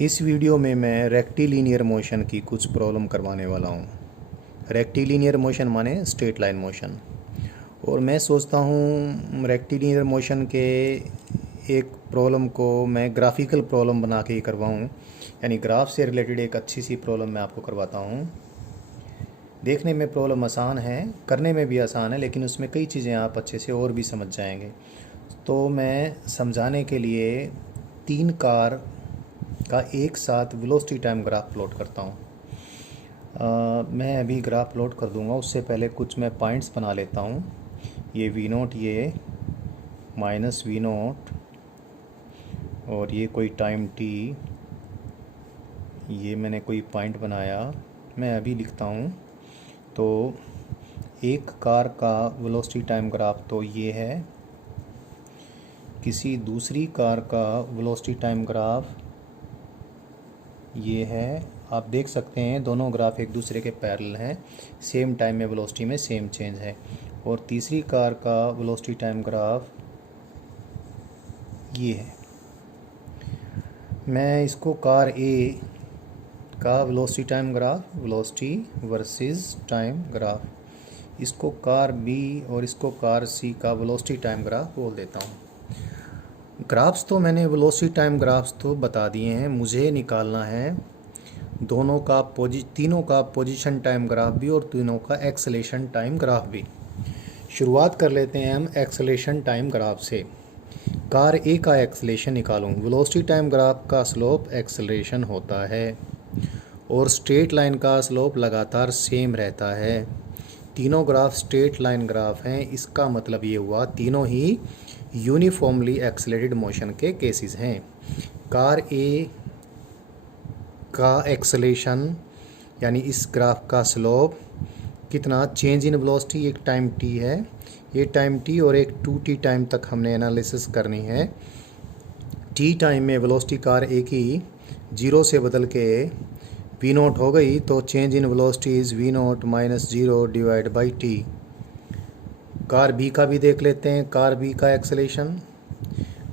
इस वीडियो में मैं रेक्टिलिनियर मोशन की कुछ प्रॉब्लम करवाने वाला हूँ। रेक्टिलिनियर मोशन माने स्ट्रेट लाइन मोशन। और मैं सोचता हूँ रेक्टिलिनियर मोशन के एक प्रॉब्लम को मैं ग्राफिकल प्रॉब्लम बना के ही करवाऊँ, यानी ग्राफ से रिलेटेड एक अच्छी सी प्रॉब्लम मैं आपको करवाता हूँ। देखने में प्रॉब्लम आसान है, करने में भी आसान है, लेकिन उसमें कई चीज़ें आप अच्छे से और भी समझ जाएंगे। तो मैं समझाने के लिए 3 कार का एक साथ वेलोसिटी टाइम ग्राफ प्लॉट करता हूँ। मैं अभी ग्राफ प्लॉट कर दूंगा, उससे पहले कुछ मैं पॉइंट्स बना लेता हूँ। ये V0, ये माइनस V0, और ये कोई टाइम t, ये मैंने कोई पॉइंट बनाया। मैं अभी लिखता हूँ। तो एक कार का वेलोसिटी टाइम ग्राफ तो ये है, किसी दूसरी कार का वेलोसिटी टाइम ग्राफ ये है। आप देख सकते हैं दोनों ग्राफ एक दूसरे के पैरेलल हैं, सेम टाइम में वेलोसिटी में सेम चेंज है। और तीसरी कार का वेलोसिटी टाइम ग्राफ ये है। मैं इसको कार ए का velocity time graph, velocity versus time graph, इसको कार बी और इसको कार सी का वेलोसिटी टाइम ग्राफ बोल देता हूँ। ग्राफ्स तो मैंने वेलोसिटी टाइम ग्राफ्स तो बता दिए हैं, मुझे निकालना है तीनों का पोजीशन टाइम ग्राफ भी और तीनों का एक्सेलेरेशन टाइम ग्राफ भी। शुरुआत कर लेते हैं हम एक्सेलेरेशन टाइम ग्राफ से। कार ए का एक्सेलेरेशन निकालूं। वेलोसिटी टाइम ग्राफ का स्लोप एक्सेलरेशन होता है और स्ट्रेट लाइन का स्लोप लगातार सेम रहता है। तीनों ग्राफ स्ट्रेट लाइन ग्राफ हैं, इसका मतलब ये हुआ तीनों ही यूनिफॉर्मली एक्सेलरेटेड मोशन के केसेस हैं। कार ए का एक्सेलेरेशन यानी इस ग्राफ का स्लोप कितना, चेंज इन वेलोसिटी एक टाइम t है, ये टाइम t और एक 2t टाइम तक हमने एनालिसिस करनी है। t टाइम में वेलोसिटी कार ए की 0 से बदल के v0 हो गई, तो change in velocity is v0 minus 0 divide by t। Car B का भी देख लेते हैं। कार बी का एक्सेलेरेशन,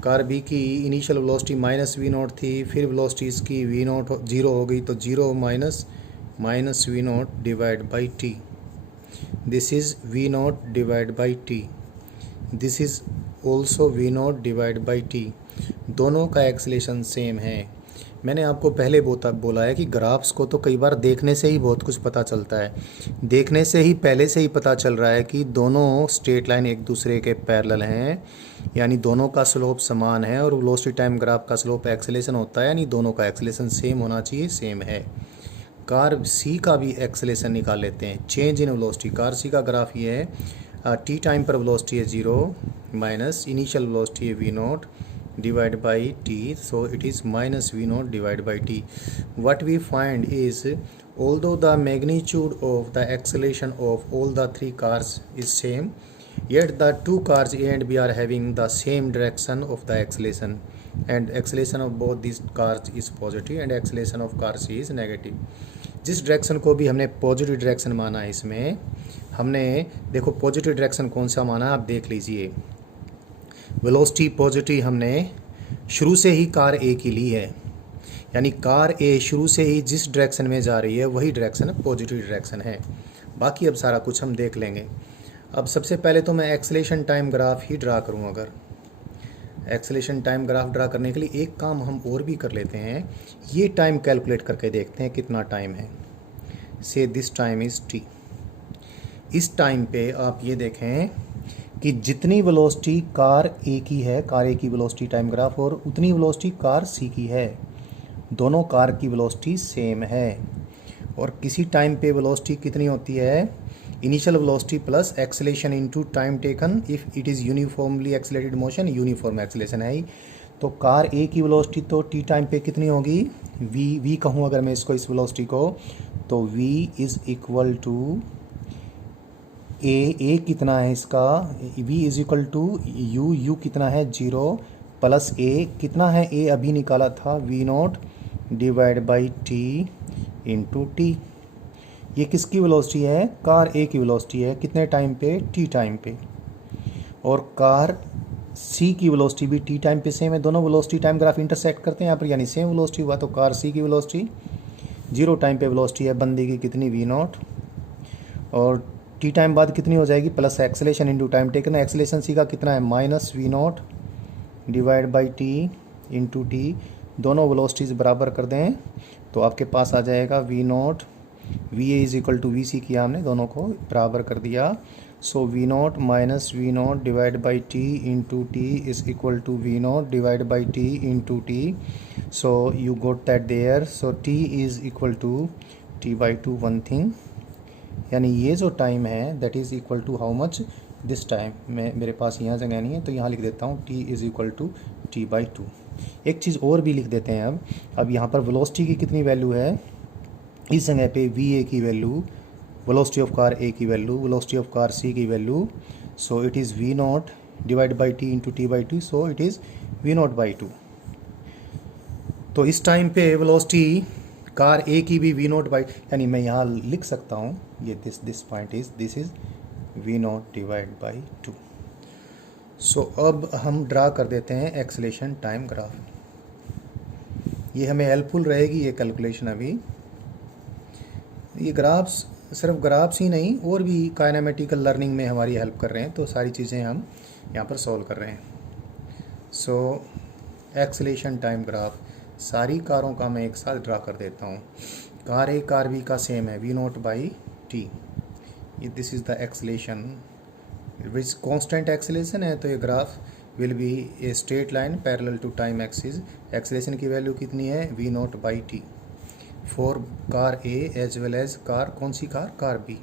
कार बी की इनिशियल वेलोसिटी माइनस V0 थी, फिर वेलोसिटी इसकी V0 0 हो गई, तो 0 minus V0 divide by t। This is V0 divide by t, this is also V0 divide by t। दोनों का एक्सेलेरेशन सेम है। मैंने आपको पहले बोला है कि ग्राफ्स को तो कई बार देखने से ही बहुत कुछ पता चलता है। देखने से ही पहले से ही पता चल रहा है कि दोनों स्ट्रेट लाइन एक दूसरे के पैरेलल हैं, यानी दोनों का स्लोप समान है। और वेलोसिटी टाइम ग्राफ का स्लोप एक्सेलेरेशन होता है, यानी दोनों का एक्सेलेरेशन सेम होना चाहिए, सेम है। कार सी का भी एक्सेलेरेशन निकाल लेते हैं। Change in velocity, car C का ग्राफ ये है, टी टाइम पर वेलोसिटी है 0 माइनस इनिशियल वेलोसिटी है V0 divided by t, so it is minus v0 divided by t. What we find is, although the magnitude of the acceleration of all the 3 cars is same, yet the 2 cars A and B are having the same direction of the acceleration, and acceleration of both these cars is positive and acceleration of car C is negative. जिस direction को भी हमने positive direction माना है, इसमें हमने देखो positive direction कौन सा माना है, आप देख लीजिए। वेलोसिटी पॉजिटिव हमने शुरू से ही कार ए की ली है, यानी कार ए शुरू से ही जिस डायरेक्शन में जा रही है वही डायरेक्शन पॉजिटिव डायरेक्शन है। बाकी अब सारा कुछ हम देख लेंगे। अब सबसे पहले तो मैं एक्सेलेरेशन टाइम ग्राफ ही ड्रा करूं। अगर एक्सेलेरेशन टाइम ग्राफ ड्रा करने के लिए एक काम हम और भी कर लेते हैं, ये टाइम कैलकुलेट करके देखते हैं कितना टाइम है। से दिस टाइम इज़ t। इस टाइम पे आप ये देखें कि जितनी वेलोसिटी कार ए की है, कार ए की वेलोसिटी टाइम ग्राफ, और उतनी वेलोसिटी कार सी की है। दोनों कार की वेलोसिटी सेम है। और किसी टाइम पे वेलोसिटी कितनी होती है, initial velocity plus acceleration into time taken if it is uniformly accelerated motion, uniform acceleration है ही। तो कार ए की वेलोसिटी तो टी टाइम पे कितनी होगी, वी कहूँ अगर मैं इसको, इस वेलोसिटी को, तो v is equal to a कितना है इसका, v is equal to u कितना है 0 प्लस ए कितना है, ए अभी निकाला था V0 divide by t into T. ये किसकी वेलोसिटी है, कार ए की वेलोसिटी है। कितने टाइम पे, t टाइम पे। और कार सी की वेलोसिटी भी टी टाइम पे सेम है, दोनों वेलोसिटी टाइम ग्राफ इंटरसेक्ट करते हैं यहाँ पर, यानी सेम वेलोसिटी हुआ। तो कार सी की वेलोसिटी 0 टाइम पे वेलोसिटी है बंदे की कितनी, वी नॉट, और टी टाइम बाद कितनी हो जाएगी, plus acceleration into time taken. Acceleration C का कितना है, minus V naught divide by T into T. दोनों वेलोसिटीज़ बराबर कर दें तो आपके पास आ जाएगा V naught, V A is equal to V C किया हमने, दोनों को बराबर कर दिया। So V naught minus V naught divide by T into T is equal to v naught divide by T into t. So you got that there. So t is equal to t by two one thing, यानी ये जो time है that is equal to how much, this time. मेरे पास यहाँ जगह नहीं है तो यहाँ लिख देता हूँ t is equal to t by two. एक चीज़ और भी लिख देते हैं अब यहाँ पर वेलोसिटी की कितनी वैल्यू है, इस जगह पे वी ए की value, velocity of car A की value, velocity of car C की value. So it is V naught divide by T into T by two, so it is V naught by two. तो इस time पे velocity car A की भी we naught by, यानी मैं यहाँ लिख सकता हूँ ये this point is, this is V naught divide by two. So अब हम ड्रा कर देते हैं एक्सेलेरेशन टाइम ग्राफ। ये हमें हेल्पफुल रहेगी ये कैलकुलेशन। अभी ये ग्राफ्स, सिर्फ ग्राफ्स ही नहीं और भी काइनेमेटिकल लर्निंग में हमारी हेल्प कर रहे हैं, तो सारी चीज़ें हम यहाँ पर सॉल्व कर रहे हैं। सो एक्सेलेरेशन टाइम ग्राफ सारी कारों का मैं एक साथ ड्रा कर देता हूँ। कार ए कार बी का सेम है, V naught by T. This is the acceleration which constant acceleration है, तो ये graph will be a straight line parallel to time axis. Acceleration की वैल्यू कितनी है, V naught by T for car A as well as car, कौन सी car, car B.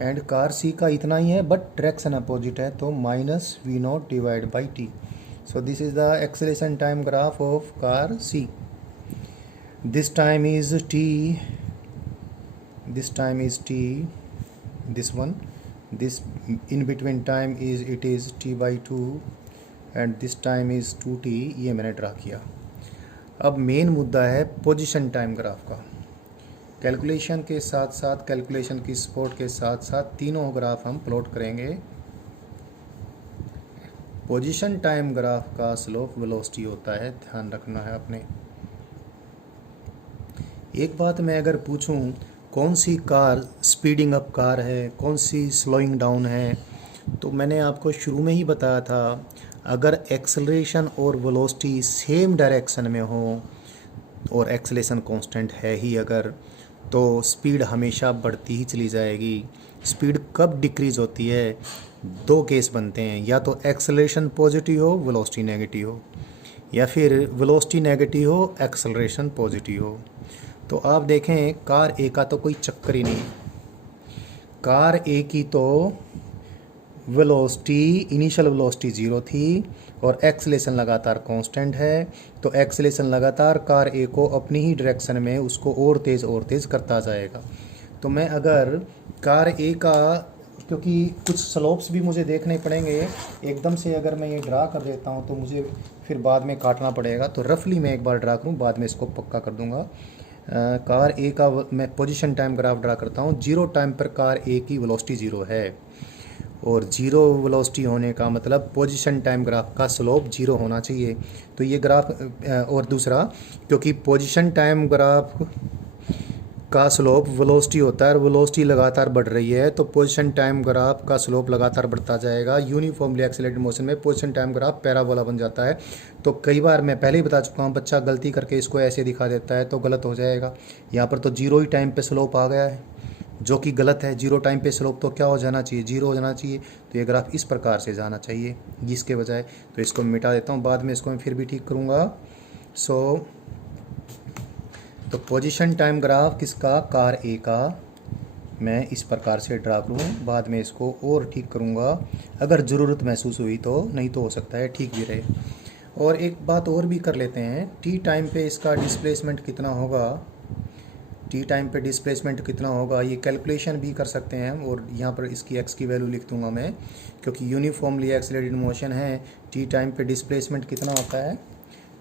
And car C का इतना ही है बट डायरेक्शन अपोजिट है, तो minus V naught divide by T. So this is the acceleration time graph of car C. This time is t, this time is t, this one, this in between time is, it is t by 2 and this time is 2t। ये मैंने draw किया। अब main मुद्दा है position time graph का। Calculation के साथ साथ, कैलकुलेशन की सपोर्ट के साथ साथ तीनों ग्राफ हम प्लॉट करेंगे। पोजीशन टाइम ग्राफ का स्लोप वेलोसिटी होता है, ध्यान रखना है अपने। एक बात मैं अगर पूछूं कौन सी कार स्पीडिंग अप कार है, कौन सी स्लोइंग डाउन है, तो मैंने आपको शुरू में ही बताया था अगर एक्सेलरेशन और वेलोसिटी सेम डायरेक्शन में हो और एक्सेलरेशन कांस्टेंट है ही अगर, तो स्पीड हमेशा बढ़ती ही चली जाएगी। स्पीड कब डिक्रीज होती है, दो केस बनते हैं, या तो एक्सेलरेशन पॉजिटिव हो वेलोसिटी नेगेटिव हो, या फिर वेलोसिटी नेगेटिव हो एक्सेलरेशन पॉजिटिव हो। तो आप देखें कार ए का तो कोई चक्कर ही नहीं। कार ए की तो वेलोसिटी, इनिशियल वेलोसिटी 0 थी और एक्सेलरेशन लगातार कांस्टेंट है, तो एक्सेलरेशन लगातार कार ए को अपनी ही डायरेक्शन में उसको और तेज़ करता जाएगा। तो मैं अगर कार ए का, क्योंकि कुछ स्लोप्स भी मुझे देखने पड़ेंगे, एकदम से अगर मैं ये ड्रा कर देता हूँ तो मुझे फिर बाद में काटना पड़ेगा, तो रफली मैं एक बार ड्रा करूँ, बाद में इसको पक्का कर दूँगा। कार ए का मैं पोजीशन टाइम ग्राफ ड्रा करता हूँ। 0 टाइम पर कार ए की वेलोसिटी 0 है और 0 वेलोसिटी होने का मतलब पोजीशन टाइम ग्राफ का स्लोप 0 होना चाहिए। तो ये ग्राफ, और दूसरा क्योंकि पोजीशन टाइम ग्राफ का स्लोप वेलोसिटी होता है और वेलोसिटी लगातार बढ़ रही है, तो पोजीशन टाइम ग्राफ का स्लोप लगातार बढ़ता जाएगा। यूनिफॉर्मली एक्सेलरेटेड मोशन में पोजीशन टाइम ग्राफ पैराबोला बन जाता है। तो कई बार मैं पहले ही बता चुका हूँ, बच्चा गलती करके इसको ऐसे दिखा देता है तो गलत हो जाएगा। यहाँ पर तो 0 ही टाइम पे स्लोप आ गया है, जो कि गलत है। 0 टाइम पे स्लोप तो क्या हो जाना चाहिए, 0 हो जाना चाहिए। तो ये ग्राफ इस प्रकार से जाना चाहिए जिसके बजाय, तो इसको मिटा देता हूँ, बाद में इसको मैं फिर भी ठीक करूँगा। तो पोजीशन टाइम ग्राफ किसका, कार ए का, मैं इस प्रकार से ड्रा करूँ, बाद में इसको और ठीक करूँगा अगर ज़रूरत महसूस हुई तो, नहीं तो हो सकता है ठीक भी रहे। और एक बात और भी कर लेते हैं, टी टाइम पे इसका डिस्प्लेसमेंट कितना होगा, टी टाइम पे डिस्प्लेसमेंट कितना होगा ये कैलकुलेशन भी कर सकते हैं हम। और यहाँ पर इसकी एक्स की वैल्यू लिख दूँगा मैं, क्योंकि यूनिफॉर्मली एक्सेलरेटेड मोशन है। टी टाइम पे डिस्प्लेसमेंट कितना होता है,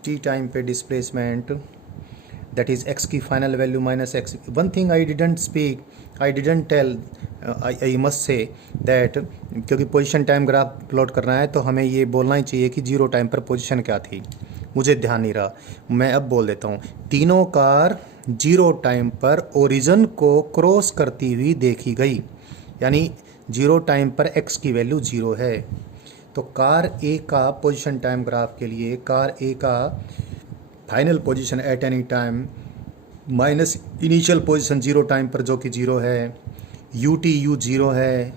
टी टाइम पे डिस्प्लेसमेंट दैट इज़ x की final value minus X. One thing I didn't speak, I didn't tell, I must say that, क्योंकि पोजीशन टाइम ग्राफ प्लॉट करना है तो हमें ये बोलना ही चाहिए कि जीरो टाइम पर पोजीशन क्या थी, मुझे ध्यान नहीं रहा। मैं अब बोल देता हूँ, तीनों कार जीरो टाइम पर ओरिजिन को क्रॉस करती हुई देखी गई, यानी जीरो टाइम पर x की वैल्यू जीरो है। तो कार ए का पोजीशन टाइम ग्राफ के लिए कार ए का final position at any time minus initial position zero time पर जो कि जीरो है, यू टी यू जीरो है,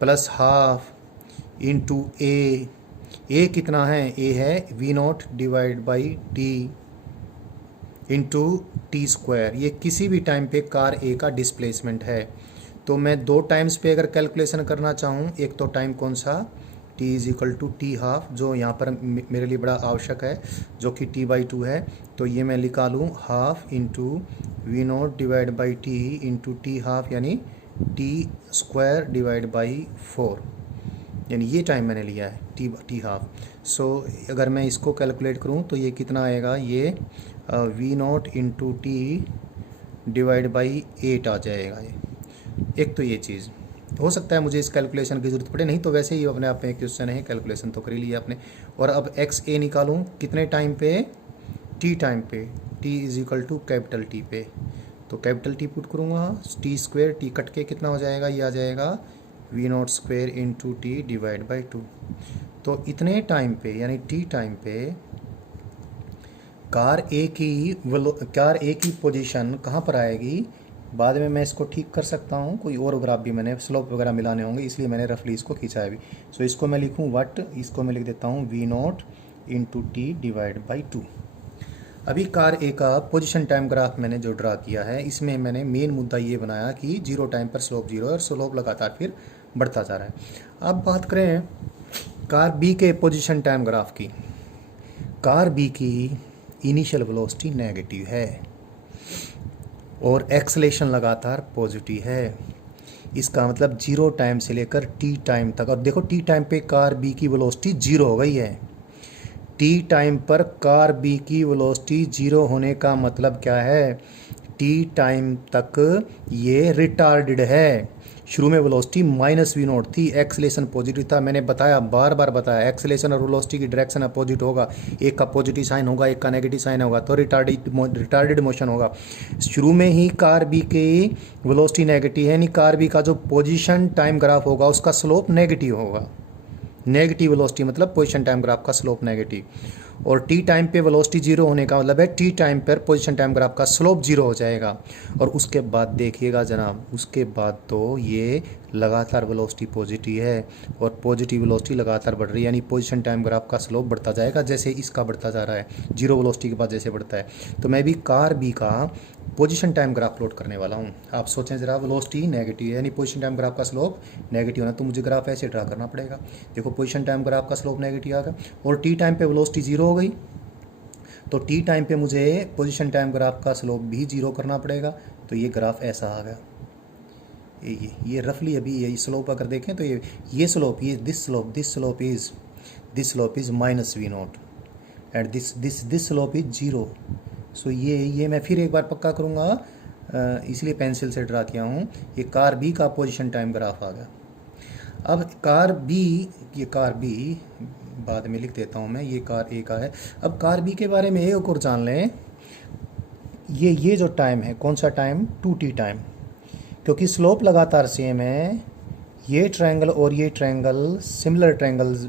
प्लस हाफ इंटू ए कितना है, ए है V naught divide by T into T square. ये किसी भी टाइम पे कार ए का डिस्प्लेसमेंट है। तो मैं दो टाइम्स पे अगर कैलकुलेशन करना चाहूँ, एक तो टाइम कौन सा, T is equal to T half, जो यहाँ पर मेरे लिए बड़ा आवश्यक है, जो कि टी बाई टू है। तो ये मैं लिखा लूँ half into V naught divide by T into T half, यानी टी स्क्वायर डिवाइड बाई 4, यानी ये टाइम मैंने लिया है टी हाफ। सो अगर मैं इसको कैलकुलेट करूँ तो ये कितना आएगा, ये V naught into T divide by 8 आ जाएगा। ये एक तो ये चीज़ हो सकता है मुझे इस कैलकुलेशन की ज़रूरत पड़े, नहीं तो वैसे ही अपने आप में क्वेश्चन है, कैलकुलेशन तो कर ही लिया आपने। और अब एक्स ए निकालूँ कितने टाइम पे, टी टाइम पे, T is equal to capital T पे। तो कैपिटल टी पुट करूँगा, टी स्क्वेयर, टी कट के कितना हो जाएगा, ये आ जाएगा V naught square into T divide by 2। तो इतने टाइम पे यानी टी टाइम पे कार ए की पोजीशन कहाँ पर आएगी, बाद में मैं इसको ठीक कर सकता हूँ, कोई और ग्राफ भी मैंने स्लोप वगैरह मिलाने होंगे, इसलिए मैंने रफली इसको खींचा है अभी। सो इसको मैं लिखूँ वट, इसको मैं लिख देता हूँ V naught into T divide by 2। अभी कार ए का पोजीशन टाइम ग्राफ मैंने जो ड्रा किया है, इसमें मैंने मेन मुद्दा ये बनाया कि जीरो टाइम पर स्लोप जीरो है और स्लोप लगातार फिर बढ़ता जा रहा है। अब बात करें कार बी के पोजीशन टाइम ग्राफ की। कार बी की इनिशियल वेलोसिटी नेगेटिव है और एक्सेलेरेशन लगातार पॉजिटिव है। इसका मतलब जीरो टाइम से लेकर टी टाइम तक, और देखो टी टाइम पे कार बी की वेलोसिटी जीरो हो गई है। टी टाइम पर कार बी की वेलोसिटी जीरो होने का मतलब क्या है, टी टाइम तक ये रिटार्डेड है। शुरू में वेलोसिटी माइनस वी नॉट थी, एक्सेलेरेशन पॉजिटिव था। मैंने बताया, बार बार बताया, एक्सेलेरेशन और वेलोसिटी की डायरेक्शन अपोजिट होगा, एक का पॉजिटिव साइन होगा, एक का नेगेटिव साइन होगा, तो रिटार्डेड मोशन होगा। शुरू में ही कार बी की वेलोसिटी नेगेटिव है, यानी कार बी का जो पोजीशन टाइम ग्राफ होगा उसका स्लोप नेगेटिव होगा। नेगेटिव वेलोसिटी मतलब पोजीशन टाइम ग्राफ का स्लोप नेगेटिव, और टी टाइम पे वेलोसिटी जीरो होने का मतलब है टी टाइम पर पोजीशन टाइम ग्राफ का स्लोप जीरो हो जाएगा। और उसके बाद देखिएगा जनाब, उसके बाद तो ये लगातार वेलोसिटी पॉजिटिव है और पॉजिटिव वेलोसिटी लगातार बढ़ रही है, यानी पोजीशन टाइम ग्राफ का स्लोप बढ़ता जाएगा जैसे इसका बढ़ता जा रहा है, जीरो वेलोसिटी के बाद जैसे बढ़ता है। तो मैं भी कार बी का पोजीशन टाइम ग्राफ प्लॉट करने वाला हूँ। आप सोचें ज़रा, वेलोसिटी नेगेटिव है यानी पोजीशन टाइम ग्राफ का स्लोप नेगेटिव होना, तो मुझे ग्राफ ऐसे ड्रा करना पड़ेगा। देखो पोजीशन टाइम ग्राफ का स्लोप नेगेटिव आ गया और टी टाइम पे वेलोसिटी जीरो हो गई, तो टी टाइम पे मुझे पोजीशन टाइम ग्राफ का स्लोप भी जीरो करना पड़ेगा। तो ये ग्राफ ऐसा आ गया। ये रफली अभी ये स्लोप अगर देखें तो ये स्लोप, ये this slope is minus V naught and this slope is zero. So ये मैं फिर एक बार पक्का करूँगा, इसलिए पेंसिल से ड्रा किया हूँ। ये कार बी का पोजीशन टाइम ग्राफ आ गया। अब कार बी बाद में लिख देता हूँ मैं, ये कार ए का है। अब कार बी के बारे में एक और जान लें, ये जो टाइम है, कौन सा टाइम, 2t टाइम, क्योंकि स्लोप लगातार सेम है। ये ट्रायंगल और ये ट्रायंगल सिमिलर ट्रायंगल्स,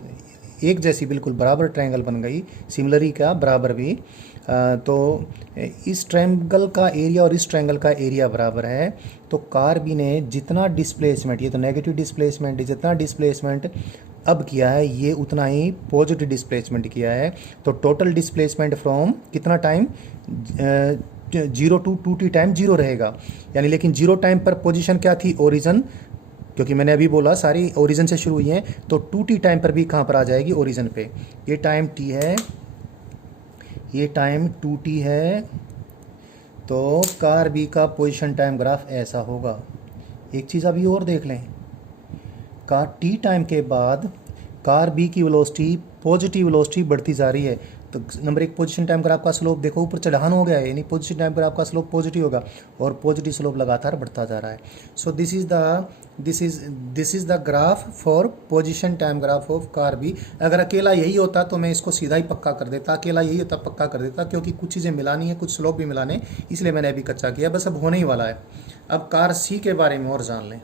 एक जैसी बिल्कुल बराबर ट्रायंगल बन गई, सिमिलर ही क्या बराबर भी। तो इस ट्रायंगल का एरिया और इस ट्रायंगल का एरिया बराबर है। तो कार बी ने जितना डिस्प्लेसमेंट, ये तो नेगेटिव डिस्प्लेसमेंट है, जितना डिस्प्लेसमेंट अब किया है ये उतना ही पॉजिटिव डिस्प्लेसमेंट किया है। तो टोटल डिस्प्लेसमेंट फ्रॉम कितना time, 0 to 2t time zero रहेगा, यानी लेकिन जीरो टाइम पर पोजीशन क्या थी, ओरिजिन, क्योंकि मैंने अभी बोला सारी ओरिजिन से शुरू हुई हैं, तो 2t टाइम पर भी कहाँ पर आ जाएगी, ओरिजिन पे। ये टाइम t है, ये टाइम 2t है, तो कार बी का पोजीशन टाइम ग्राफ ऐसा होगा। एक चीज़ अभी और देख लें, कार टी टाइम के बाद कार बी की वेलोसिटी पॉजिटिव वेलोसिटी बढ़ती जा रही है, तो नंबर एक पोजीशन टाइम ग्राफ का स्लोप देखो ऊपर चढ़ान हो गया है, यानी पोजीशन टाइम ग्राफ का स्लोप पॉजिटिव होगा और पॉजिटिव स्लोप लगातार बढ़ता जा रहा है। So this is the graph for position time graph of car B. अगर अकेला यही होता तो मैं इसको सीधा ही पक्का कर देता, अकेला यही होता पक्का कर देता, क्योंकि कुछ चीज़ें मिलानी है, कुछ स्लोप भी मिलाने, इसलिए मैंने अभी कच्चा किया, बस अब होने ही वाला है। अब कार सी के बारे में और जान लें।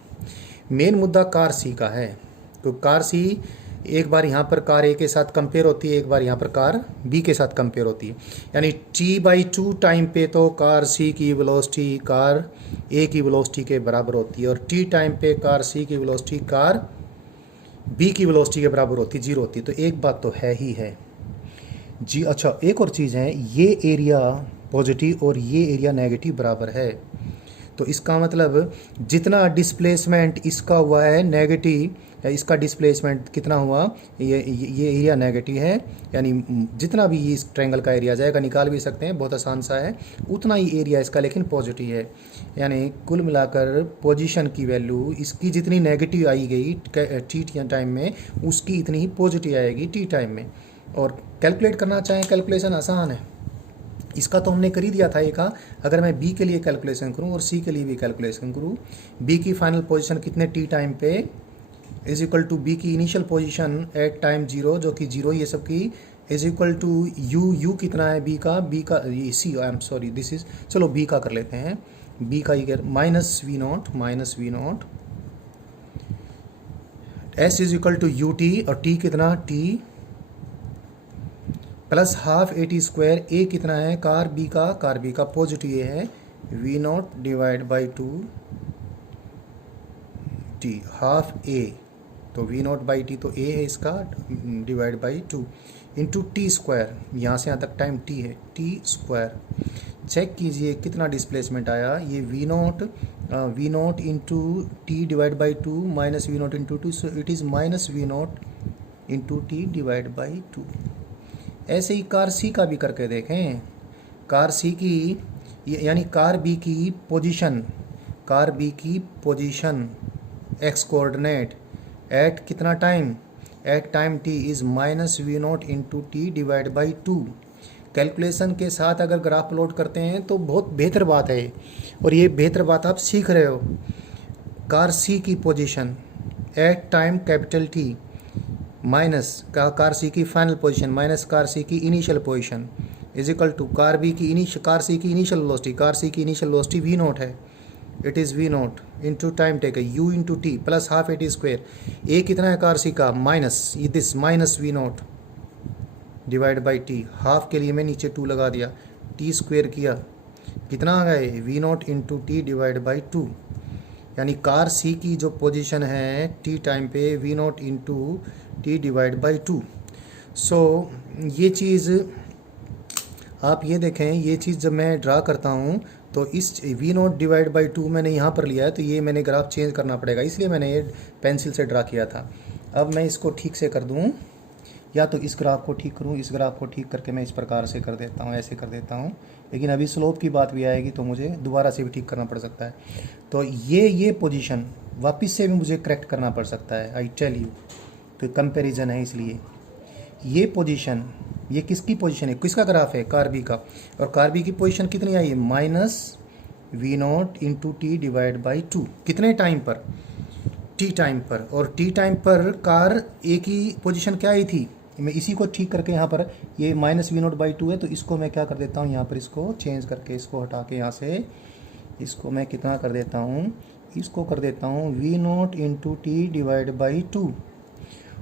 मेन मुद्दा कार सी का है, तो कार सी एक बार यहाँ पर कार ए के साथ कंपेयर होती है, एक बार यहाँ पर कार बी के साथ कंपेयर होती है, यानी t/2 टाइम पे तो कार सी की वेलोसिटी कार ए की वेलोसिटी के बराबर होती है, और t टाइम पे कार सी की वेलोसिटी कार बी की वेलोसिटी के बराबर होती है, 0 होती है। तो एक बात तो है ही है जी। अच्छा, एक और चीज़ है, ये एरिया पॉजिटिव और ये एरिया नेगेटिव बराबर है, तो इसका मतलब जितना डिस्प्लेसमेंट इसका हुआ है नेगेटिव, इसका डिस्प्लेसमेंट कितना हुआ, ये एरिया नेगेटिव है, यानी जितना भी इस ट्रायंगल का एरिया जाएगा, निकाल भी सकते हैं, बहुत आसान सा है, उतना ही एरिया इसका लेकिन पॉजिटिव है। यानी कुल मिलाकर पोजीशन की वैल्यू इसकी जितनी नेगेटिव आई गई टी टाइम में, उसकी इतनी ही पॉजिटिव आएगी टी टाइम में। और कैलकुलेट करना चाहें, कैलकुलेशन आसान है, इसका तो हमने कर ही दिया था एक। अगर मैं बी के लिए कैलकुलेशन करूं और सी के लिए भी कैलकुलेशन करूं, बी की फाइनल पोजीशन कितने टी टाइम पे इज इक्वल टू बी की इनिशियल पोजीशन एट टाइम 0, जो कि 0 ये सब की, इज इक्वल टू यू कितना है बी का C, I am sorry this is, चलो बी का कर लेते हैं, बी का ये minus V naught S is equal to U T, और टी कितना T plus half A T square, A कितना है कार बी का पॉजिटिव ये है V naught divide by 2 T, half A तो वी नॉट बाई टी तो A है इसका, divide by 2 into T square, यहाँ से यहाँ तक टाइम टी है, टी स्क्वायर। चेक कीजिए कितना डिस्प्लेसमेंट आया, ये V naught into T divide by 2 minus V naught into 2, so it is minus V naught into T divide by 2। ऐसे ही कार सी का भी करके देखें, कार सी की यानी कार बी की पोजीशन एक्स कोऑर्डिनेट एट कितना time, at time T is minus V naught into T divide by 2। Calculation के साथ अगर ग्राफ प्लॉट करते हैं तो बहुत बेहतर बात है, और ये बेहतर बात आप सीख रहे हो। कार सी की position at time capital T minus car C की final position minus car C की initial position is equal to car C की इनिशियल वेलोसिटी वी नॉट है, it is V naught into time take U into T plus half A T square, A कितना है car C का minus this minus V naught divide by T, half के लिए मैं नीचे 2 लगा दिया, टी स्क्वायर किया कितना आ गए V naught into T divide by 2, यानी कार सी की जो पोजीशन है टी टाइम पे V naught into T divide by 2। So ये चीज़ आप ये देखें, ये चीज़ जब मैं ड्रा करता हूँ तो इस वी नॉट डिवाइड बाई 2 मैंने यहाँ पर लिया है, तो ये मैंने ग्राफ चेंज करना पड़ेगा, इसलिए मैंने ये पेंसिल से ड्रा किया था। अब मैं इसको ठीक से कर दूँ, या तो इस ग्राफ को ठीक करूँ, इस ग्राफ को ठीक करके मैं इस प्रकार से कर देता हूँ, ऐसे कर देता हूँ, लेकिन अभी स्लोप की बात भी आएगी तो मुझे दोबारा से भी ठीक करना पड़ सकता है। तो ये पोजीशन वापस से भी मुझे करेक्ट करना पड़ सकता है, आई टेल यू, तो कंपैरिजन है, इसलिए ये पोजीशन, ये किसकी पोजीशन है, किसका ग्राफ है कार बी का, और कार बी की पोजीशन कितनी आई है minus V naught into T divide by 2, कितने टाइम पर टी टाइम पर, और टी टाइम पर कार ए की पोजीशन क्या आई थी, मैं इसी को ठीक करके यहाँ पर ये माइनस वी नॉट बाई 2 है, तो इसको मैं क्या कर देता हूँ यहाँ पर, इसको चेंज करके इसको हटा के यहाँ से इसको मैं कितना कर देता हूँ, इसको कर देता हूँ V naught into T divide by 2,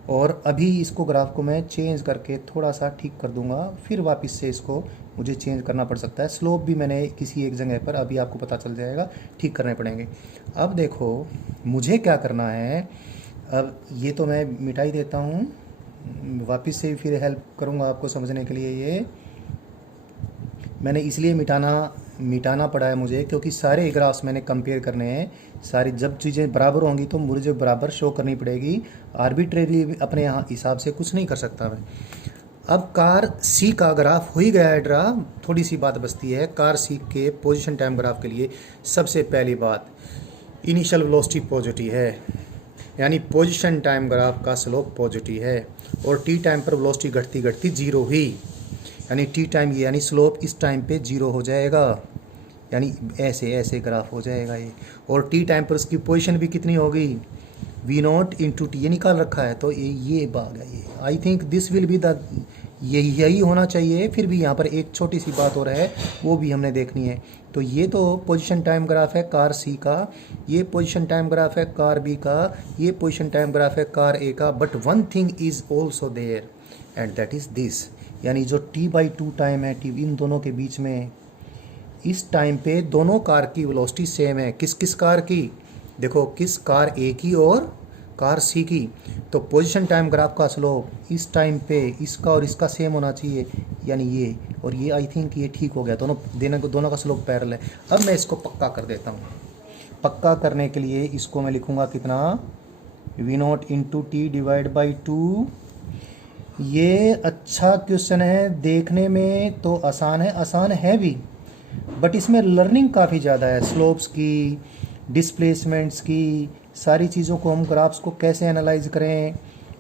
और अभी इसको ग्राफ को मैं चेंज करके थोड़ा सा ठीक कर दूंगा, फिर वापस से इसको मुझे चेंज करना पड़ सकता है, स्लोप भी मैंने किसी एक जगह पर अभी आपको पता चल जाएगा, ठीक करने पड़ेंगे। अब देखो मुझे क्या करना है, अब ये तो मैं मिटा ही देता हूँ, वापस से फिर हेल्प करूँगा आपको समझने के लिए। ये मैंने इसलिए मिटाना पड़ा है मुझे, क्योंकि सारे ग्राफ्स मैंने कंपेयर करने हैं, सारी जब चीज़ें बराबर होंगी तो मुझे बराबर शो करनी पड़ेगी, आर्बिट्रेरी अपने यहाँ हिसाब से कुछ नहीं कर सकता मैं। अब कार सी का ग्राफ हो ही गया है ड्रा, थोड़ी सी बात बचती है कार सी के पोजीशन टाइम ग्राफ के लिए। सबसे पहली बात, इनिशियल वेलोसिटी पॉजिटिव है, यानी पोजीशन टाइम ग्राफ का स्लोप पॉजिटिव है, और टी टाइम पर वेलोसिटी घटती घटती 0 हुई, यानी टी टाइम ये यानी स्लोप इस टाइम पे 0 हो जाएगा, यानी ऐसे ऐसे ग्राफ हो जाएगा ये। और टी टाइम पर उसकी पोजीशन भी कितनी होगी, वी नॉट इंटू टी, ये निकाल रखा है, तो ये भाग है ये। I think this will be the, यही होना चाहिए। फिर भी यहाँ पर एक छोटी सी बात और है, वो भी हमने देखनी है। तो ये तो पोजीशन टाइम ग्राफ है कार सी का, ये पोजीशन टाइम ग्राफ है कार बी का, ये पोजीशन टाइम ग्राफ है कार ए का, but one thing is also there and that is this, यानी जो t/2 टाइम है टी इन दोनों के बीच में, इस टाइम पे दोनों कार की वेलोसिटी सेम है। किस किस कार की, देखो किस कार ए की और कार सी की। तो पोजीशन टाइम ग्राफ का स्लोप इस टाइम पे इसका और इसका सेम होना चाहिए, यानी ये और ये। आई थिंक ये ठीक हो गया, दोनों का स्लोप पैरेलल है। अब मैं इसको पक्का कर देता हूँ। पक्का करने के लिए इसको मैं लिखूँगा कितना, V naught into T divide by 2। ये अच्छा क्वेश्चन है, देखने में तो आसान है भी, बट इसमें लर्निंग काफ़ी ज़्यादा है, स्लोप्स की, डिस्प्लेसमेंट्स की, सारी चीज़ों को हम ग्राफ्स को कैसे एनालाइज करें।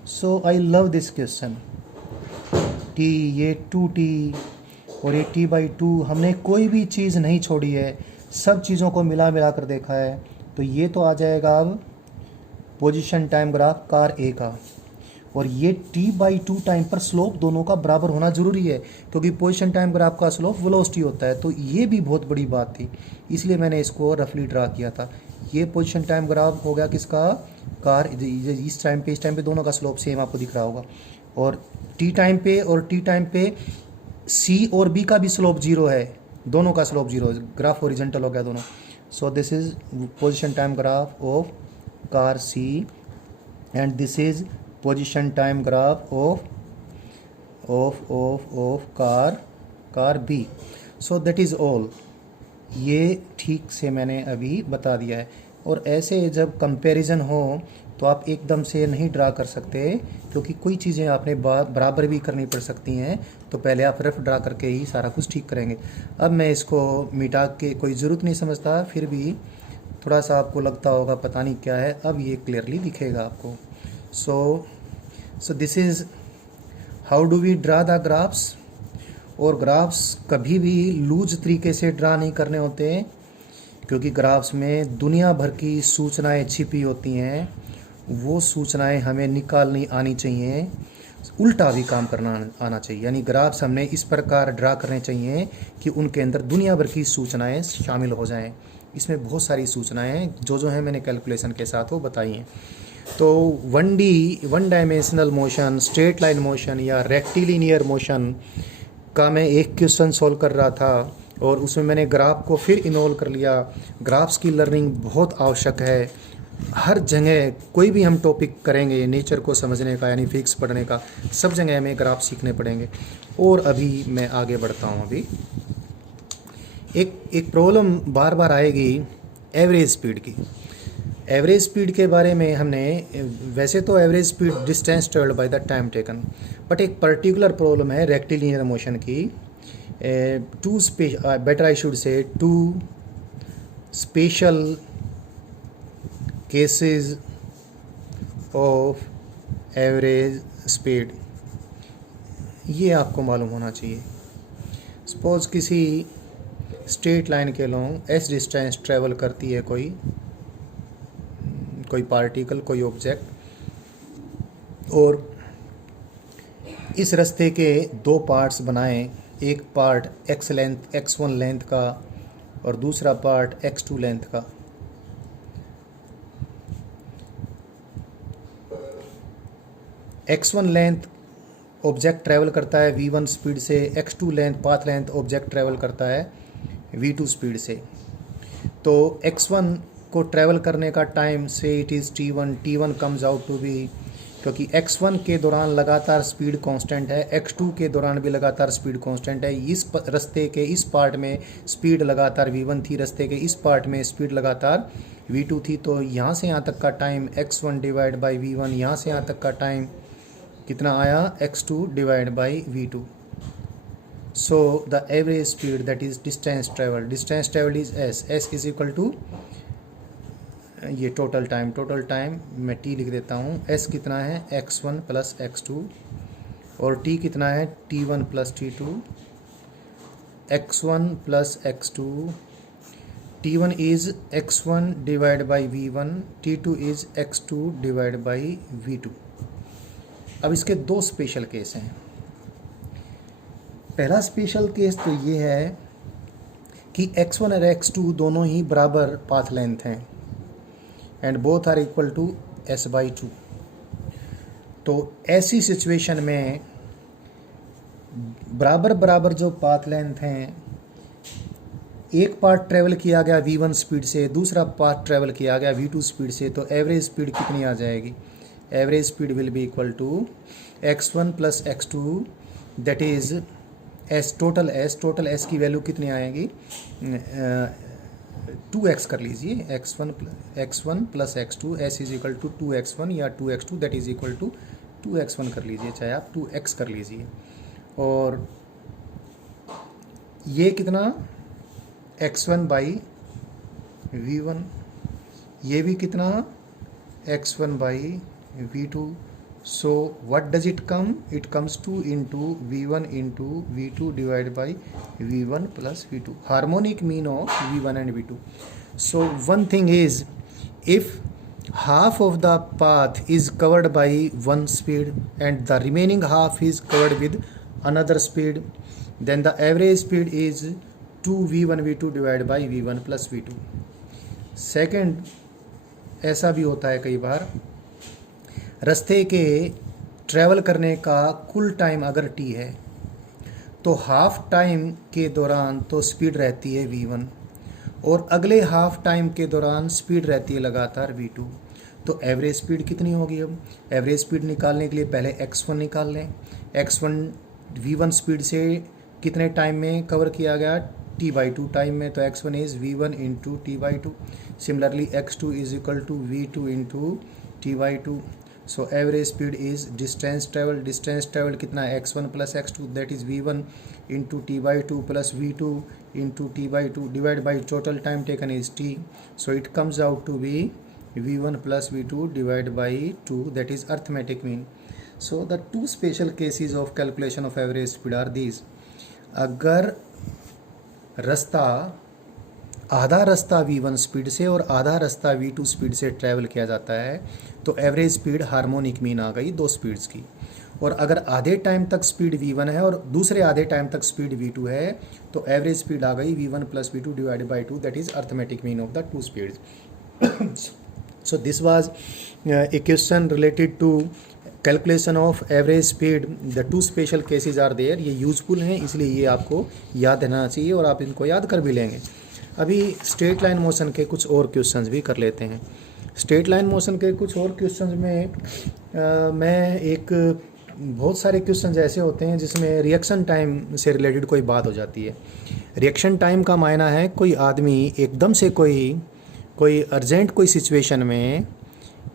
So I love this question. T, ये 2t और ये t/2, हमने कोई भी चीज़ नहीं छोड़ी है, सब चीज़ों को मिला कर देखा है। तो ये तो आ जाएगा अब position time graph car A का। और ये t/2 टाइम पर स्लोप दोनों का बराबर होना ज़रूरी है, क्योंकि पोजीशन टाइम ग्राफ का स्लोप वेलोसिटी होता है। तो ये भी बहुत बड़ी बात थी, इसलिए मैंने इसको रफली ड्रा किया था। ये पोजीशन टाइम ग्राफ हो गया किसका, कार, इस टाइम पे दोनों का स्लोप सेम आपको दिख रहा होगा। और टी टाइम पे सी और बी का भी स्लोप 0 है, दोनों का स्लोप 0 है, ग्राफ ओरिजेंटल हो गया दोनों। So this is position time graph of car C and this is position time graph of car B. So that is all. ये ठीक से मैंने अभी बता दिया है। और ऐसे जब कंपैरिजन हो तो आप एकदम से नहीं ड्रा कर सकते, क्योंकि कोई चीज़ें आपने बराबर भी करनी पड़ सकती हैं। तो पहले आप रफ ड्रा करके ही सारा कुछ ठीक करेंगे। अब मैं इसको मिटा के, कोई ज़रूरत नहीं समझता, फिर भी थोड़ा सा आपको लगता होगा पता नहीं क्या है, अब ये क्लियरली दिखेगा आपको। So this is how do we draw the graphs. और ग्राफ्स कभी भी लूज तरीके से ड्रा नहीं करने होते, क्योंकि ग्राफ्स में दुनिया भर की सूचनाएं छिपी होती हैं। वो सूचनाएं हमें निकालनी आनी चाहिए, उल्टा भी काम करना आना चाहिए। यानी ग्राफ्स हमने इस प्रकार ड्रा करने चाहिए कि उनके अंदर दुनिया भर की सूचनाएं शामिल हो जाएं। इसमें बहुत सारी सूचनाएं हैं, जो हैं मैंने कैलकुलेशन के साथ वो बताई हैं। तो 1 dimensional motion, straight line motion या रेक्टिलिनियर मोशन का मैं एक क्वेश्चन सॉल्व कर रहा था, और उसमें मैंने ग्राफ को फिर इन्वॉल्व कर लिया। ग्राफ्स की लर्निंग बहुत आवश्यक है। हर जगह कोई भी हम टॉपिक करेंगे नेचर को समझने का, यानी फिजिक्स पढ़ने का, सब जगह हमें ग्राफ सीखने पड़ेंगे। और अभी मैं आगे बढ़ता हूँ। अभी एक प्रॉब्लम बार बार आएगी एवरेज स्पीड की। एवरेज स्पीड के बारे में हमने, वैसे तो average speed distance travelled by the time taken, but एक पर्टिकुलर प्रॉब्लम है रेक्टिलिनियर मोशन की। Better I should say 2 special cases of average speed, ये आपको मालूम होना चाहिए। सपोज किसी स्ट्रेट लाइन के लॉन्ग एस डिस्टेंस ट्रेवल करती है कोई पार्टिकल, कोई ऑब्जेक्ट, और इस रास्ते के 2 पार्ट्स बनाएं। एक पार्ट x1 लेंथ का और दूसरा पार्ट x2 लेंथ का। x1 लेंथ ऑब्जेक्ट ट्रैवल करता है v1 स्पीड से, x2 length path length object travel करता है v2 स्पीड से। तो x1 को ट्रैवल करने का टाइम से it is t1 comes out to be, क्योंकि x1 के दौरान लगातार स्पीड कांस्टेंट है, x2 के दौरान भी लगातार स्पीड कांस्टेंट है। इस रास्ते के इस पार्ट में स्पीड लगातार v1 थी, रास्ते के इस पार्ट में स्पीड लगातार v2 थी। तो यहाँ से यहाँ तक का time x1 divide by v1, यहाँ से यहाँ तक का टाइम कितना आया, x2 divide by v2। So the average speed that is distance travel is s is equal to ये टोटल टाइम मैं t लिख देता हूँ। s कितना है, x1 प्लस x2 और t कितना है, t1 plus t2, x1 plus x2, t1 is x1 divide by v1, t2 is x2 divide by v2। अब इसके दो स्पेशल केस हैं। पहला स्पेशल केस तो ये है कि x1 और x2 दोनों ही बराबर पाथ लेंथ हैं and both are equal to s/2। तो ऐसी सिचुएशन में बराबर बराबर जो पाथ लेंथ हैं, एक पार्ट ट्रेवल किया गया v1 स्पीड से, दूसरा पार्ट ट्रेवल किया गया v2 स्पीड से, तो एवरेज स्पीड कितनी आ जाएगी? Average speed will be equal to x1 plus x2 that is total s की वैल्यू कितनी आएगी? 2x कर लीजिए, x1 plus x2 s is equal to 2x1 या 2x2 that is equal to 2x1 कर लीजिए, चाहे आप 2x कर लीजिए। और ये कितना? x1 बाई v1, ये भी कितना? x1 by v2। So what does it come? It comes to into v1 into v2 divided by v1 plus v2, harmonic mean of v1 and v2. So one thing is, if half of the path is covered by one speed and the remaining half is covered with another speed, then the average speed is 2v1 v2 divided by v1 plus v2. Second, ऐसा भी होता है कई बार, रास्ते के travel करने का कुल टाइम अगर t है तो हाफ टाइम के दौरान तो स्पीड रहती है v1 और अगले हाफ टाइम के दौरान स्पीड रहती है लगातार v2। तो एवरेज स्पीड कितनी होगी? अब एवरेज स्पीड निकालने के लिए पहले x1 निकाल लें। x1 v1 स्पीड से कितने टाइम में कवर किया गया? t/2 टाइम में, तो x1 is v1 into t/2। Similarly x2 is equal to v2 into t/2। So average speed is distance travel कितना है? x1 plus x2 that is v1 into t/2 plus v2 into t/2 divided by total time taken is t. So it comes out to be v1 plus v2 divided by 2, that is arithmetic mean. So the two special cases of calculation of average speed are these. अगर आधा रास्ता v1 speed से और आधा रास्ता v2 speed से travel किया जाता है तो एवरेज स्पीड हार्मोनिक मीन आ गई दो स्पीड्स की। और अगर आधे टाइम तक स्पीड v1 है और दूसरे आधे टाइम तक स्पीड v2 है तो एवरेज स्पीड आ गई v1 plus v2 divided by 2, that is arithmetic mean of the two speeds. So this was a question related to calculation of average speed. The two special cases are there. ये useful हैं इसलिए ये आपको याद रहना चाहिए और आप इनको याद कर भी लेंगे। अभी स्ट्रेट लाइन मोशन के कुछ और क्वेश्चंस भी कर लेते हैं। स्ट्रेट लाइन मोशन के कुछ और क्वेश्चंस में मैं एक बहुत सारे क्वेश्चंस ऐसे होते हैं जिसमें रिएक्शन टाइम से रिलेटेड कोई बात हो जाती है। रिएक्शन टाइम का मायना है कोई आदमी एकदम से कोई अर्जेंट कोई सिचुएशन में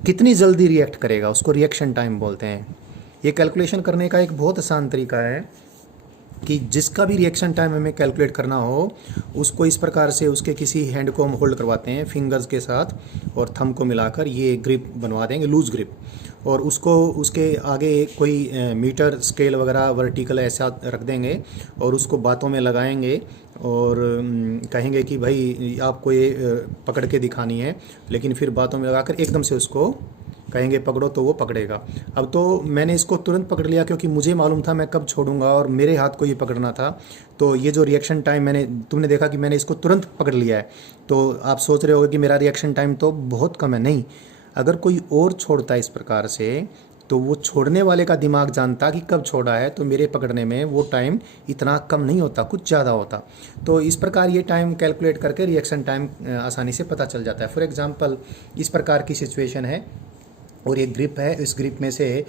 कितनी जल्दी रिएक्ट करेगा, उसको रिएक्शन टाइम बोलते हैं। ये कैलकुलेशन करने का एक बहुत आसान तरीका है कि जिसका भी रिएक्शन टाइम हमें कैलकुलेट करना हो उसको इस प्रकार से उसके किसी हैंड को हम होल्ड करवाते हैं फिंगर्स के साथ और थंब को मिलाकर ये ग्रिप बनवा देंगे, लूज ग्रिप, और उसको उसके आगे कोई मीटर स्केल वगैरह वर्टिकल ऐसा रख देंगे और उसको बातों में लगाएंगे और कहेंगे कि भाई आपको ये पकड़ के दिखानी है, लेकिन फिर बातों में लगाकर एकदम से उसको कहेंगे पकड़ो तो वो पकड़ेगा। अब तो मैंने इसको तुरंत पकड़ लिया क्योंकि मुझे मालूम था मैं कब छोड़ूंगा और मेरे हाथ को ये पकड़ना था। तो ये जो रिएक्शन टाइम तुमने देखा कि मैंने इसको तुरंत पकड़ लिया है, तो आप सोच रहे होगे कि मेरा रिएक्शन टाइम तो बहुत कम है। नहीं, अगर कोई और छोड़ता है इस प्रकार से तो वो छोड़ने वाले का दिमाग जानता कि कब छोड़ा है, तो मेरे पकड़ने में वो टाइम इतना कम नहीं होता, कुछ ज़्यादा होता। तो इस प्रकार ये टाइम कैलकुलेट करके रिएक्शन टाइम आसानी से पता चल जाता है। फॉर एग्जांपल इस प्रकार की सिचुएशन है और ये ग्रिप है, इस ग्रिप में से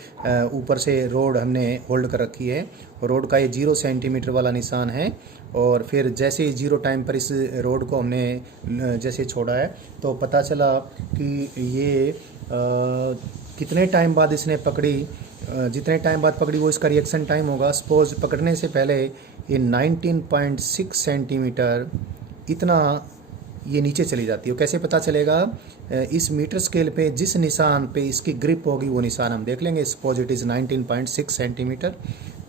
ऊपर से रोड हमने होल्ड कर रखी है। रोड का ये 0 सेंटीमीटर वाला निशान है और फिर जैसे ही 0 टाइम पर इस रोड को हमने जैसे छोड़ा है तो पता चला कि ये कितने टाइम बाद इसने पकड़ी, जितने टाइम बाद पकड़ी वो इसका रिएक्शन टाइम होगा। सपोज पकड़ने से पहले ये 19.6 सेंटीमीटर इतना ये नीचे चली जाती है। कैसे पता चलेगा? इस मीटर स्केल पे जिस निशान पे इसकी ग्रिप होगी वो निशान हम देख लेंगे। Suppose it is 19.6 centimetre.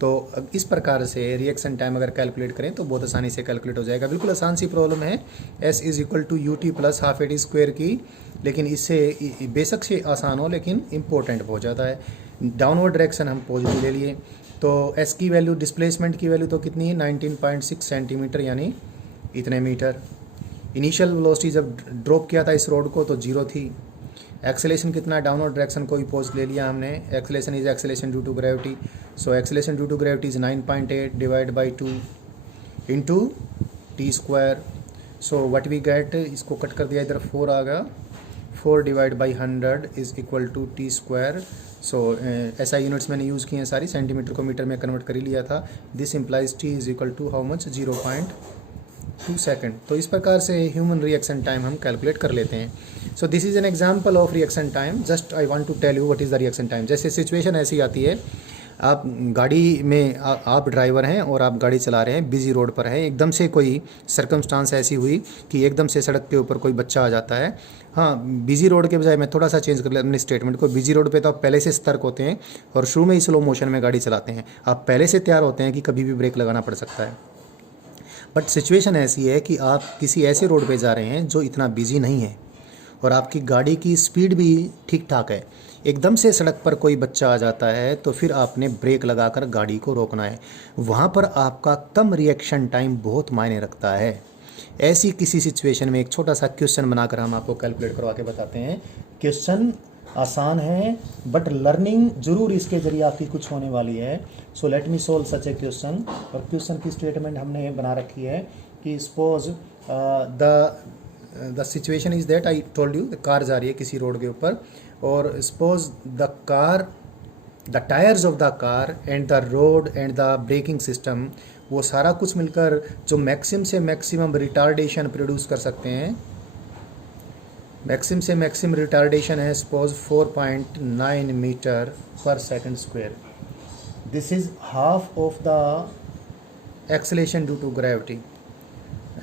तो इस प्रकार से रिएक्शन टाइम अगर कैलकुलेट करें तो बहुत आसानी से कैलकुलेट हो जाएगा। बिल्कुल आसान सी प्रॉब्लम है, S is equal to UT plus half AD square की, लेकिन इससे बेशक से आसान हो लेकिन इम्पोर्टेंट बहुत ज़्यादा है। डाउनवर्ड डायरेक्शन हम पॉजिटिव ले लिए, तो S की वैल्यू, डिस्प्लेसमेंट की वैल्यू तो कितनी है? 19.6 सेंटीमीटर यानी इतने मीटर। इनिशियल वेलोसिटी जब ड्रॉप किया था इस रोड को तो 0 थी। एक्सेलेरेशन कितना है? डाउनवर्ड डायरेक्शन को भी पॉजिटिव ले लिया हमने। Acceleration is acceleration due to gravity, so acceleration due to gravity is 9.8 divide by 2 into T square. So what we get, इसको कट कर दिया, इधर 4 आ गया, 4 divide by 100 is equal to t square. So ऐसा यूनिट्स मैंने use किए हैं सारी, सेंटीमीटर को मीटर में कन्वर्ट कर ही लिया था। This implies T is equal to how much? 0.2 second. तो इस प्रकार से ह्यूमन रिएक्शन टाइम हम कैलकुलेट कर लेते हैं। So this is an example of reaction time. Just I want to tell you what is the reaction time. जैसे situation ऐसी आती है, आप गाड़ी में आप ड्राइवर हैं और आप गाड़ी चला रहे हैं, बिजी रोड पर है, एकदम से कोई सर्कमस्टांस ऐसी हुई कि एकदम से सड़क के ऊपर कोई बच्चा आ जाता है। हाँ, बिजी रोड के बजाय मैं थोड़ा सा चेंज कर ले अपने स्टेटमेंट को। बिजी रोड पे तो आप पहले से सतर्क होते हैं और शुरू में ही स्लो मोशन में गाड़ी चलाते हैं। आप पहले से तैयार होते हैं कि कभी भी ब्रेक लगाना पड़ सकता है। बट सिचुएशन ऐसी है कि आप किसी ऐसे रोड पे जा रहे हैं जो इतना बिजी नहीं है और आपकी गाड़ी की स्पीड भी ठीक ठाक है। एकदम से सड़क पर कोई बच्चा आ जाता है तो फिर आपने ब्रेक लगाकर गाड़ी को रोकना है। वहाँ पर आपका कम रिएक्शन टाइम बहुत मायने रखता है। ऐसी किसी सिचुएशन में एक छोटा सा क्वेश्चन बनाकर हम आपको कैलकुलेट करवा के बताते हैं। क्वेश्चन आसान है बट लर्निंग जरूर इसके जरिए आपकी कुछ होने वाली है। सो लेट मी सोल्व सच ए क्वेश्चन। और क्वेश्चन की स्टेटमेंट हमने बना रखी है कि suppose the situation is that I told you, car जा रही है किसी रोड के ऊपर और suppose the tyres of the car and the road and the braking system, वो सारा कुछ मिलकर जो मैक्सिमम से मैक्सिमम रिटार्डेशन प्रोड्यूस कर सकते हैं, मैक्सिमम से मैक्सिमम रिटार्डेशन है suppose 4.9 metre per second square. This is half of the acceleration due to gravity.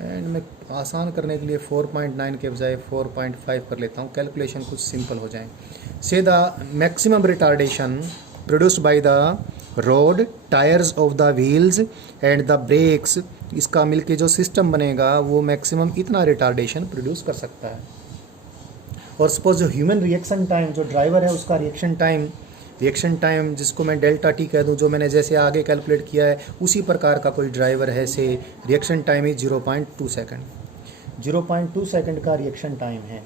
And मैं आसान करने के लिए 4.9 के बजाय 4.5 कर लेता हूँ, कैलकुलेशन कुछ सिंपल हो जाए। Say the maximum retardation produced by the road, tyres of the wheels and the brakes, इसका मिलके जो सिस्टम बनेगा वो मैक्सिमम इतना रिटार्डेशन प्रोड्यूस कर सकता है। और सपोज जो ह्यूमन रिएक्शन टाइम, जो ड्राइवर है उसका रिएक्शन टाइम जिसको मैं डेल्टा टी कह दूं, जो मैंने जैसे आगे कैलकुलेट किया है उसी प्रकार का कोई ड्राइवर है, से reaction time is 0.2 second. 0.2 second का रिएक्शन टाइम है।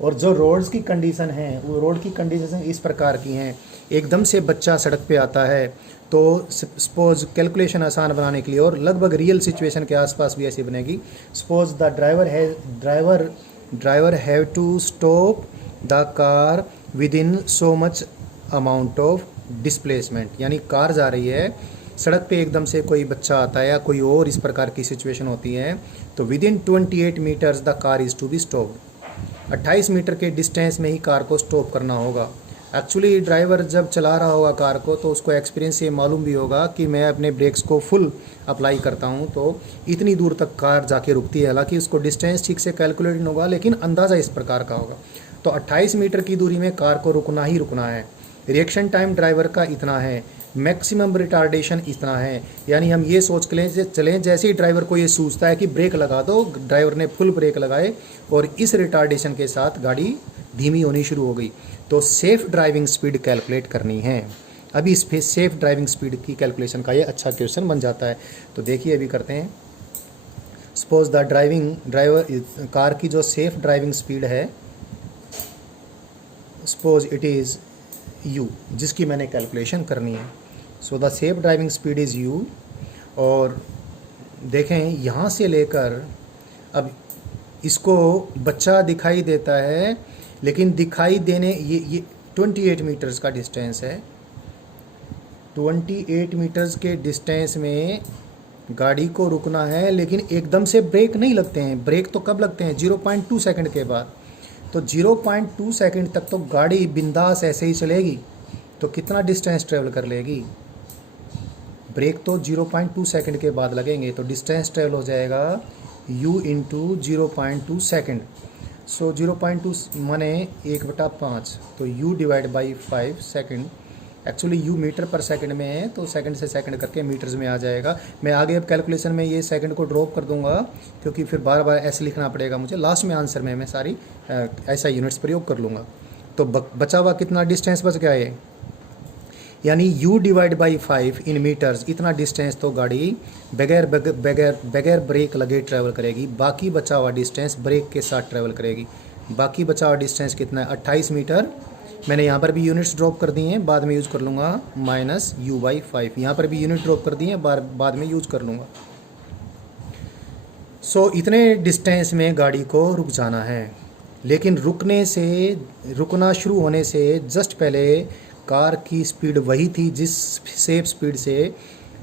और जो रोड्स की कंडीशन है वो रोड की कंडीशन इस प्रकार की हैं, एकदम से बच्चा सड़क पे आता है तो सपोज कैलकुलेशन आसान बनाने के लिए और लगभग रियल सिचुएशन के आसपास भी ऐसी बनेगी। Suppose the driver have to stop the car within so much amount of displacement, यानी कार जा रही है, सड़क पे एकदम से कोई बच्चा आता है या कोई और इस प्रकार की सिचुएशन होती है तो within 28 metres the car is to be stopped. 28 metre के डिस्टेंस में ही कार को स्टॉप करना होगा। एक्चुअली ड्राइवर जब चला रहा होगा कार को तो उसको एक्सपीरियंस से मालूम भी होगा कि मैं अपने ब्रेक्स को फुल अप्लाई करता हूं तो इतनी दूर तक कार जाके रुकती है। हालांकि उसको डिस्टेंस ठीक से कैलकुलेट नहीं होगा लेकिन अंदाज़ा इस प्रकार का होगा। तो 28 मीटर की दूरी में कार को रुकना ही रुकना है। रिएक्शन टाइम ड्राइवर का इतना है, मैक्सिमम रिटार्डेशन इतना है। यानी हम ये सोच के चलें जैसे ही ड्राइवर को ये सूझता है कि ब्रेक लगा दो, ड्राइवर ने फुल ब्रेक लगाए और इस रिटार्डेशन के साथ गाड़ी धीमी होनी शुरू हो गई। तो सेफ़ ड्राइविंग स्पीड कैलकुलेट करनी है। अभी इस पे सेफ़ ड्राइविंग स्पीड की कैलकुलेशन का ये अच्छा क्वेश्चन बन जाता है। तो देखिए अभी करते हैं। सपोज द ड्राइवर कार की जो सेफ़ ड्राइविंग स्पीड है, सपोज इट इज़ u, जिसकी मैंने कैलकुलेशन करनी है। So the safe driving speed is u। और देखें यहाँ से लेकर अब इसको बच्चा दिखाई देता है लेकिन दिखाई देने ये 28 मीटर्स का डिस्टेंस है। 28 मीटर्स के डिस्टेंस में गाड़ी को रुकना है लेकिन एकदम से ब्रेक नहीं लगते हैं। ब्रेक तो कब लगते हैं? 0.2 सेकंड के बाद। तो 0.2 सेकंड तक तो गाड़ी बिंदास ऐसे ही चलेगी। तो कितना डिस्टेंस ट्रेवल कर लेगी? ब्रेक तो 0.2 सेकंड के बाद लगेंगे तो डिस्टेंस ट्रेवल हो जाएगा u इंटू 0.2 सेकेंड। सो 0.2 माने 1/5, तो u divide by 5 second. Actually u metre per second में है, तो सेकंड से सेकंड करके मीटर्स में आ जाएगा। मैं आगे अब कैलकुलेशन में ये सेकंड को ड्रॉप कर दूंगा, क्योंकि फिर बार बार ऐसे लिखना पड़ेगा मुझे। लास्ट में आंसर में मैं सारी ऐसा यूनिट्स प्रयोग कर लूँगा। तो बचा हुआ कितना डिस्टेंस बच गया है, यानी u divide by 5 in metres, इतना डिस्टेंस तो गाड़ी बगैर बगैर बगैर ब्रेक लगे ट्रैवल करेगी। बाकी बचा हुआ डिस्टेंस ब्रेक के साथ ट्रैवल करेगी। बाकी बचा हुआ डिस्टेंस कितना है, 28 मीटर। मैंने यहाँ पर भी यूनिट्स ड्रॉप कर दी हैं, बाद में यूज़ कर लूँगा माइनस u बाई 5। यहाँ पर भी यूनिट ड्रॉप कर दी हैं, बाद में यूज़ कर लूँगा। सो इतने डिस्टेंस में गाड़ी को रुक जाना है, लेकिन रुकना शुरू होने से जस्ट पहले कार की स्पीड वही थी जिस सेफ स्पीड से,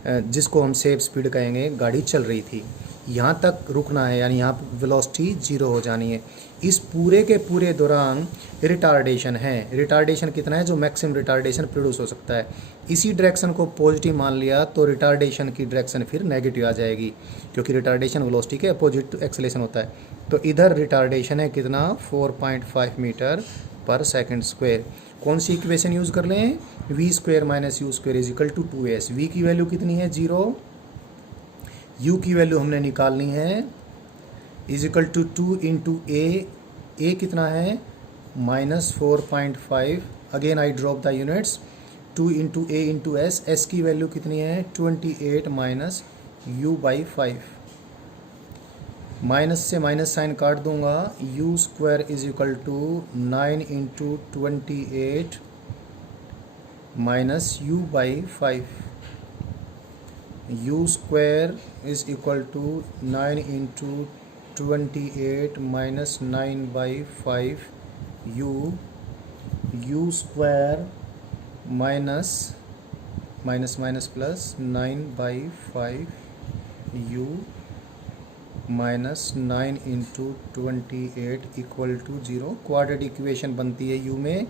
जिसको हम सेफ स्पीड कहेंगे, गाड़ी चल रही थी। यहाँ तक रुकना है, यानी यहाँ वेलोसिटी 0 हो जानी है। इस पूरे के पूरे दौरान रिटार्डेशन है। रिटार्डेशन कितना है, जो मैक्सिमम रिटार्डेशन प्रोड्यूस हो सकता है। इसी डायरेक्शन को पॉजिटिव मान लिया तो रिटार्डेशन की डायरेक्शन फिर नेगेटिव आ जाएगी, क्योंकि रिटार्डेशन वेलोसिटी के अपोजिट एक्सेलेरेशन होता है। तो इधर रिटार्डेशन है कितना, 4.5 मीटर पर सेकंड स्क्वायर। कौन सी इक्वेशन यूज़ कर लें, v square minus U square is equal to 2s। v की वैल्यू कितनी है, 0। u की वैल्यू हमने निकालनी है, is equal to 2 into a कितना है, -4.5। Again I drop the units, 2 into a into s की वैल्यू कितनी है, 28 माइनस u बाई 5। माइनस से माइनस साइन काट दूंगा, u square is equal to 9 into 28 minus u by 5। u square is equal to 9 into 28 minus 9 by 5 u square minus minus plus 9 by 5 u minus 9 into 28 equal to 0। Quadratic equation बनती है u में,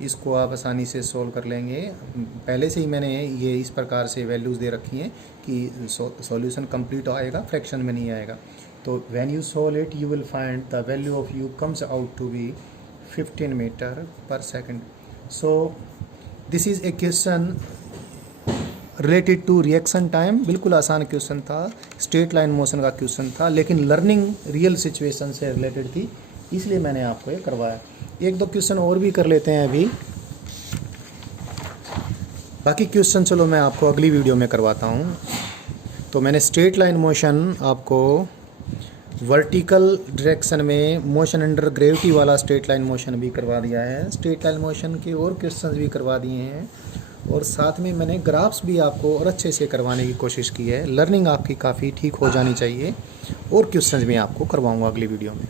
इसको आप आसानी से solve कर लेंगे। पहले से ही मैंने ये इस प्रकार से वैल्यूज़ दे रखी हैं कि सॉल्यूशन कंप्लीट आएगा, फ्रैक्शन में नहीं आएगा। तो when you solve it you will find the value of u comes out to be 15 metre per second. So this is a question related to reaction time. बिल्कुल आसान क्वेश्चन था, straight line motion का question था, लेकिन learning real situation से related थी, इसलिए मैंने आपको ये करवाया। एक दो क्वेश्चन और भी कर लेते हैं अभी, बाकी क्वेश्चन चलो मैं आपको अगली वीडियो में करवाता हूँ। तो मैंने स्ट्रेट लाइन मोशन आपको वर्टिकल डायरेक्शन में मोशन अंडर ग्रेविटी वाला स्ट्रेट लाइन मोशन भी करवा दिया है। स्ट्रेट लाइन मोशन के और क्वेश्चंस भी करवा दिए हैं, और साथ में मैंने ग्राफ्स भी आपको और अच्छे से करवाने की कोशिश की है। लर्निंग आपकी काफ़ी ठीक हो जानी चाहिए, और क्वेश्चंस भी आपको करवाऊंगा अगली वीडियो में।